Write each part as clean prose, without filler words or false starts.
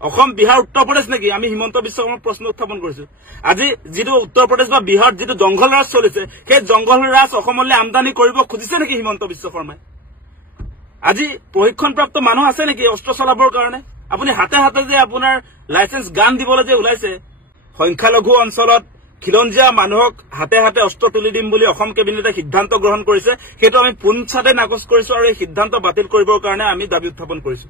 অসম বিহাৰ উত্তৰ প্ৰদেশ নেকি আমি হিমন্ত বিশ্ব শৰ্মাক প্ৰশ্ন উত্থাপন কৰিছো আজি যেটো উত্তৰ প্ৰদেশ বা বিহাৰ যেটো জংগল ৰাজ চলিছে সেই জংগল ৰাজ অসমলৈ আমদানি কৰিব খুজিছে নেকি হিমন্ত বিশ্ব শৰ্মাই আজি প্ৰশিক্ষণপ্ৰাপ্ত মানুহ আছে নেকি অস্ত্ৰ চলাবৰ কাৰণে আপুনি হাতে হাতে যে আপোনাৰ লাইসেন্স গান দিবলৈ যে ওলাইছে সংখ্যালঘু অঞ্চলত খিলঞ্জীয়া মানুহক হাতে হাতে অস্ত্ৰ তুলি দিম বুলি অসম কেবিনেটে সিদ্ধান্ত গ্ৰহণ কৰিছে সেইটো আমি পুনচাতে নাকচ কৰিছো আৰু এই সিদ্ধান্ত বাতিল কৰিবৰ কাৰণে আমি দাবী উত্থাপন কৰিছো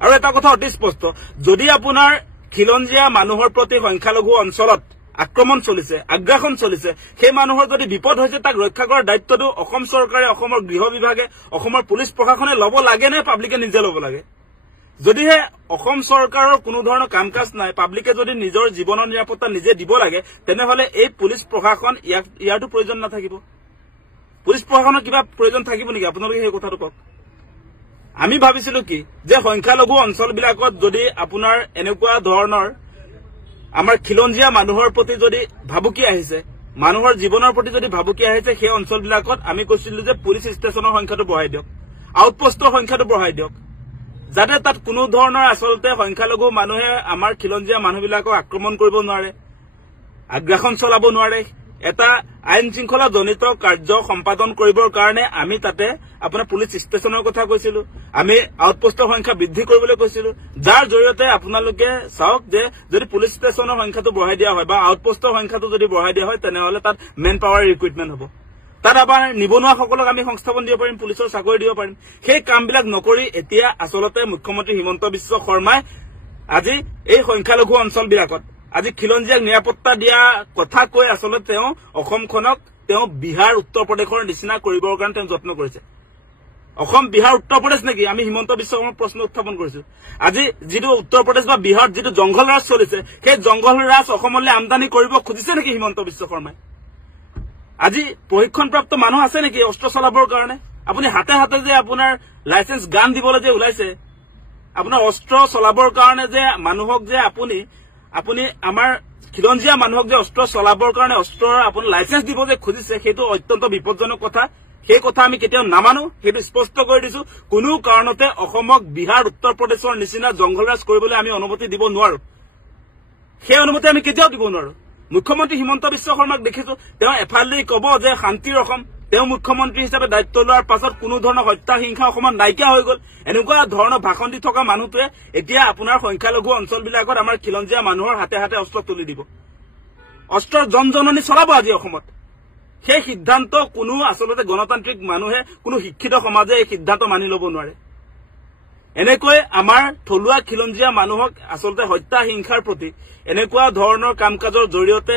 আৰু এটা কথা অতি স্পষ্ট যদি আপোনাৰ খিলঞ্জীয়া মানুহৰ প্ৰতি সংখ্যালঘু অঞ্চলত আক্ৰমণ চলিছে আগ্ৰাসন চলিছে সেই মানুহৰ যদি বিপদ হৈছে তাক ৰক্ষা কৰাৰ দায়িত্বটো অসম চৰকাৰে অসমৰ গৃহ বিভাগে অসমৰ পুলিচ প্ৰশাসনে ল'ব লাগে নে পাব্লিকে নিজে ল'ব লাগে যদিহে অসম চৰকাৰৰ কোনো ধৰণৰ কাম কাজ নাই পাব্লিকে যদি নিজৰ জীৱনৰ নিৰাপত্তা নিজে দিব লাগে তেনেহলে এই পুলিচ প্ৰশাসন ইয়াৰটো প্ৰয়োজন নাথাকিব পুলিচ প্ৰশাসনৰ কিবা প্ৰয়োজন থাকিব নেকি আপোনালোকে সেই কথাটো কওক আমি ভাবিছিলো কি যে সংখ্যালঘু অঞ্চলবিলাকত যদি আপোনাৰ এনেকুৱা ধৰণৰ আমাৰ খিলঞ্জীয়া মানুহৰ প্ৰতি যদি ভাবুকি আহিছে মানুহৰ জীৱনৰ প্ৰতি যদি ভাবুকি আহিছে সেই অঞ্চলবিলাকত আমি কৈছিলো যে পুলিচ ষ্টেচনৰ সংখ্যাটো বঢ়াই দিয়ক আউটপোষ্টৰ সংখ্যাটো বঢ়াই দিয়ক যাতে তাত কোনো ধৰণৰ আসলতে সংখ্যালঘু মানুহে আমাৰ খিলঞ্জীয়া মানুহবিলাকক আক্ৰমণ কৰিব নোৱাৰে আগ্ৰাসন চলাব নোৱাৰে এটা আইন শৃংখলা জনিত কাৰ্য সম্পাদন কৰিবৰ কাৰণে আমি তাতে আপোনাৰ পুলিচ ষ্টেচনৰ কথা কৈছিলো আমি আউটপোষ্টৰ সংখ্যা বৃদ্ধি কৰিবলৈ কৈছিলো যাৰ জৰিয়তে আপোনালোকে চাওক যে যদি পুলিচ ষ্টেচনৰ সংখ্যাটো বঢ়াই দিয়া হয় বা আউটপোষ্টৰ সংখ্যাটো যদি বঢ়াই দিয়া হয় তেনেহলে তাত মেন পাৱাৰ ৰিক্ৰুটমেন্ট হ'ব তাত আবাৰ নিবনুৱাসকলক আমি সংস্থাপন দিব পাৰিম পুলিচৰ চাকৰি দিব পাৰিম সেই কামবিলাক নকৰি এতিয়া আসলতে মুখ্যমন্ত্ৰী হিমন্ত বিশ্ব শৰ্মাই আজি এই সংখ্যালঘু অঞ্চলবিলাকত আজি খিলঞ্জীয়াক নিৰাপত্তা দিয়া কথা কৈ আসলতে তেওঁ অসমখনক তেওঁ বিহাৰ উত্তৰ প্ৰদেশৰ নিচিনা কৰিবৰ কাৰণে তেওঁ যত্ন কৰিছে অসম বিহাৰ উত্তৰ প্ৰদেশ নেকি আমি হিমন্ত বিশ্ব শৰ্মাক প্ৰশ্ন উত্থাপন কৰিছো আজি যেটো উত্তৰ প্ৰদেশ বা বিহাৰ যেটো জংগল ৰাজ চলিছে সেই জংগল ৰাজ অসমলৈ আমদানি কৰিব খুজিছে নেকি হিমন্ত বিশ্ব শৰ্মাই আজি প্ৰশিক্ষণপ্ৰাপ্ত মানুহ আছে নেকি অস্ত্ৰ চলাবৰ কাৰণে আপুনি হাতে হাতে যে আপোনাৰ লাইসেন্স গান দিবলৈ যে ওলাইছে আপোনাৰ অস্ত্ৰ চলাবৰ কাৰণে যে মানুহক যে আপুনি আমাৰ খিলঞ্জীয়া মানুহক যে অস্ত্ৰ চলাবৰ কাৰণে অস্ত্ৰৰ আপুনি লাইসেন্স দিব যে খুজিছে সেইটো অত্যন্ত বিপদজনক কথা সেই কথা আমি কেতিয়াও নামানো সেইটো স্পষ্ট কৰি দিছো কোনো কাৰণতে অসমক বিহাৰ উত্তৰ প্ৰদেশৰ নিচিনা জংগলৰাজ কৰিবলৈ আমি অনুমতি দিব নোৱাৰো সেই অনুমতি আমি কেতিয়াও দিব নোৱাৰো মুখ্যমন্ত্ৰী হিমন্ত বিশ্ব শৰ্মাক দেখিছো তেওঁ এফালে কব যে শান্তিৰ অসম তেওঁ মুখ্যমন্ত্ৰী হিচাপে দায়িত্ব লোৱাৰ পাছত কোনো ধৰণৰ হত্যা হিংসা অসমত নাইকিয়া হৈ গল এনেকুৱা ধৰণৰ ভাষণ দি থকা মানুহটোৱে এতিয়া আপোনাৰ সংখ্যালঘু অঞ্চলবিলাকত আমাৰ খিলঞ্জীয়া মানুহৰ হাতে হাতে অস্ত্ৰ তুলি দিব অস্ত্ৰৰ জনজননী চলাব আজি অসমত সেই সিদ্ধান্ত কোনো আসলতে গণতান্ত্ৰিক মানুহে কোনো শিক্ষিত সমাজে এই সিদ্ধান্ত মানি ল'ব নোৱাৰে এনেকৈ আমাৰ থলুৱা খিলঞ্জীয়া মানুহক আসলতে হত্যা হিংসাৰ প্ৰতি এনেকুৱা ধৰণৰ কাম কাজৰ জৰিয়তে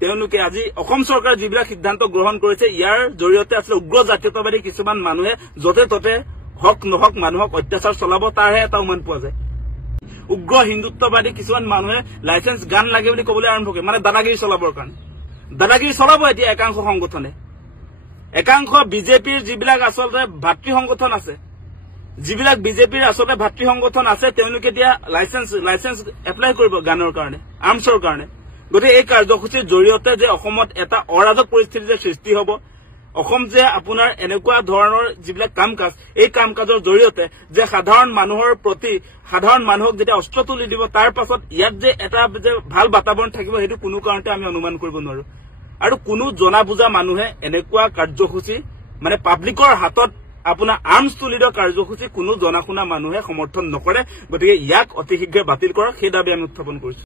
তেওঁলোকে আজি অসম চৰকাৰে যিবিলাক সিদ্ধান্ত গ্ৰহণ কৰিছে ইয়াৰ জৰিয়তে আসলে উগ্ৰ জাতীয়তাবাদী কিছুমান মানুহে যতে ততে হক নহক মানুহক অত্যাচাৰ চলাব তাৰহে এটা উমান পোৱা যায় উগ্ৰ হিন্দুত্ববাদী কিছুমান মানুহে লাইসেন্স গান লাগে বুলি ক'বলৈ আৰম্ভ কৰে মানে দাদাগিৰি চলাবৰ কাৰণে দাদাগিৰি চলাব এতিয়া একাংশ সংগঠনে একাংশ বিজেপিৰ যিবিলাক আসলতে ভাতৃ সংগঠন আছে যিবিলাক বিজেপিৰ আসলতে ভাতৃ সংগঠন আছে তেওঁলোকে এতিয়া লাইসেন্স এপ্লাই কৰিব গানৰ কাৰণে আৰ্মছৰ কাৰণে গতিকে এই কাৰ্যসূচীৰ জৰিয়তে যে অসমত এটা অৰাজক পৰিস্থিতি যে সৃষ্টি হ'ব অসম যে আপোনাৰ এনেকুৱা ধৰণৰ যিবিলাক কাম কাজ এই কাম কাজৰ জৰিয়তে যে সাধাৰণ মানুহৰ প্ৰতি সাধাৰণ মানুহক যেতিয়া অস্ত্ৰ তুলি দিব তাৰ পাছত ইয়াত যে এটা যে ভাল বাতাবৰণ থাকিব সেইটো কোনো কাৰণতে আমি অনুমান কৰিব নোৱাৰো আৰু কোনো জনা বুজা মানুহে এনেকুৱা কাৰ্যসূচী মানে পাব্লিকৰ হাতত আপোনাৰ আৰ্মছ তুলি দিয়া কাৰ্যসূচী কোনো জনা শুনা মানুহে সমৰ্থন নকৰে গতিকে ইয়াক অতি শীঘ্ৰে বাতিল কৰক সেই দাবী আমি উত্থাপন কৰিছো